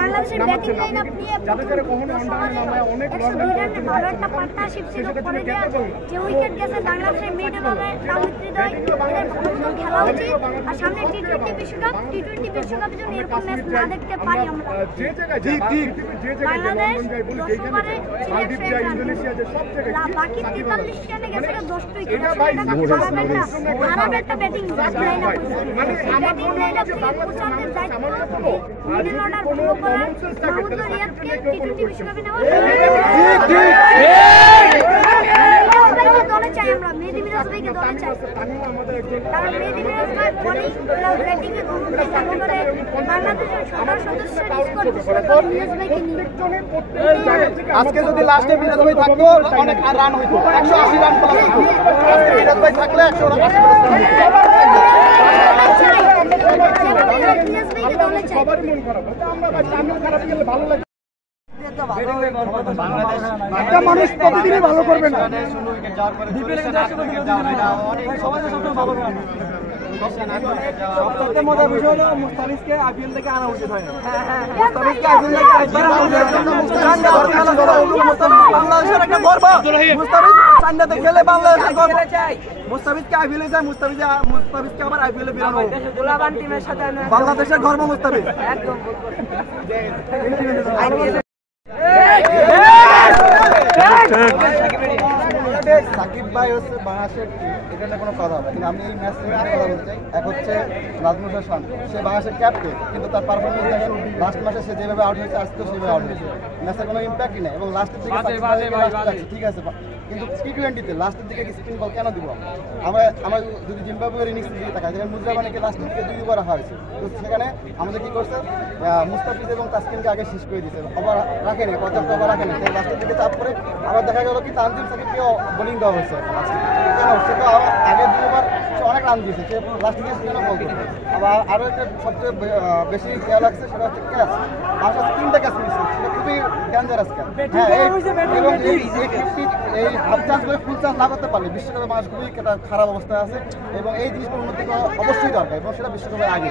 বাংলাদেশের batting line up নিয়ে একটা পার্টনারশিপ ছিল, পরে যে উইকেট গেছে বাংলাদেশের মিডল অর্ডার খেলা উচিত। আর সামনে টি-20 বিশ্বকাপ, টি-20 বিশ্বকাপের জন্য এরকম ম্যাচ না দেখতে পারি আমরা। বাংলাদেশ 10 ওভারে বাকি 43 রানে গেছে 10 উইকেট। খারাপ একটা batting line up, batting line up থেকে পৌঁছানোর দায়িত্ব মিডল অর্ডার মাহমুদুল রিয়াদকে টি-20 বিশ্বকাপে নেওয়া। দলে চাই আমরা, মেহেদী মিরাজ ভাইকে দলে চাই, কারণ মেহেদী মিরাজ ভাই বোলিং প্লাস ব্যাটিংয়ে ভালো করে বাংলাদেশের সবার সদস্যের স্কোর মিরাজ ভাইকে নিয়ে। আজকে যদি লাস্টে মিরাজ ভাই থাকতো অনেক রান হইতো, 180 রান প্লাস হতো। আজকে মিরাজ ভাই থাকলে 180 রান। সবার মন খারাপ, আমরা ভাই সামনে খারাপ গেলে ভালো লাগে। একটা মানুষ প্রতিদিনই ভালো করবে না। সবচেয়ে মজার বিষয় হলো মুস্তাফিজকে আইপিএল থেকে আনা উচিত হয় না। মুস্তাফিজকে আইপিএল থেকে বাংলাদেশের একটা গর্ব। মুস্তাফিজ চান্দাতে খেলে বাংলাদেশের গর্ব। মুস্তাফিজকে আইপিএলে যায়, মুস্তাফিজকে আবার আইপিএলে বেরানো বাংলাদেশের গর্ব মুস্তাফিজ। সাকিব ভাই হচ্ছে বাংলাদেশের এটা কোনো কথা হবে, কিন্তু আমি এই ম্যাচ থেকে কথা বলতে চাই। এক হচ্ছে নাজমুল হোসেন শান্ত, সে বাংলাদেশের ক্যাপ্টেন, কিন্তু তার পারফরমেন্স দেখেন লাস্ট ম্যাচে সে যেভাবে আউট হয়েছে আজকে সেভাবে আউট হয়েছে, ম্যাচের কোনো ইম্প্যাক্টই নেই। এবং লাস্টের দিকে ঠিক আছে, কিন্তু টি-20-তে লাস্টের দিকে স্পিন বল কেন দিব? আমার যদি জিম্বাবুয়ের ইনিংস দিকে তাকাই, যেখানে মুজরাবানিকে লাস্টের দিকে 2 ওভার হয়েছে, তো সেখানে আমাদের কি করছে, মুস্তাফিজ এবং তাসকিনকে আগে শেষ করে দিয়েছে, ওভার রাখেনি, পর্যাপ্ত ওভার রাখেনি, লাস্টের দিকে চাপ করে আবার দেখা গেল কি তানজিম সাকিবকেও বোলিং দেওয়া হয়েছে লাস্টে। কেন? সে তো আগে 2 ওভার সে অনেক রান দিয়েছে, সে লাস্ট দিকে সেখানে বল করবে। আবার আরও একটা সবচেয়ে বেশি খেয়াল লাগছে, সেটা হচ্ছে ক্যাচ। আমার 3টা ক্যাচ নিয়েছে, সেটা খুবই ডেঞ্জারাস ক্যাচ। হ্যাঁ, এবং এই হাফ চান্স করে ফুল চান্স না করতে পারলে বিশ্বকাপে মানুষ খুবই একটা খারাপ অবস্থায় আছে, এবং এই জিনিসটার উন্নতি করা অবশ্যই দরকার, এবং সেটা বিশ্বকাপের আগে।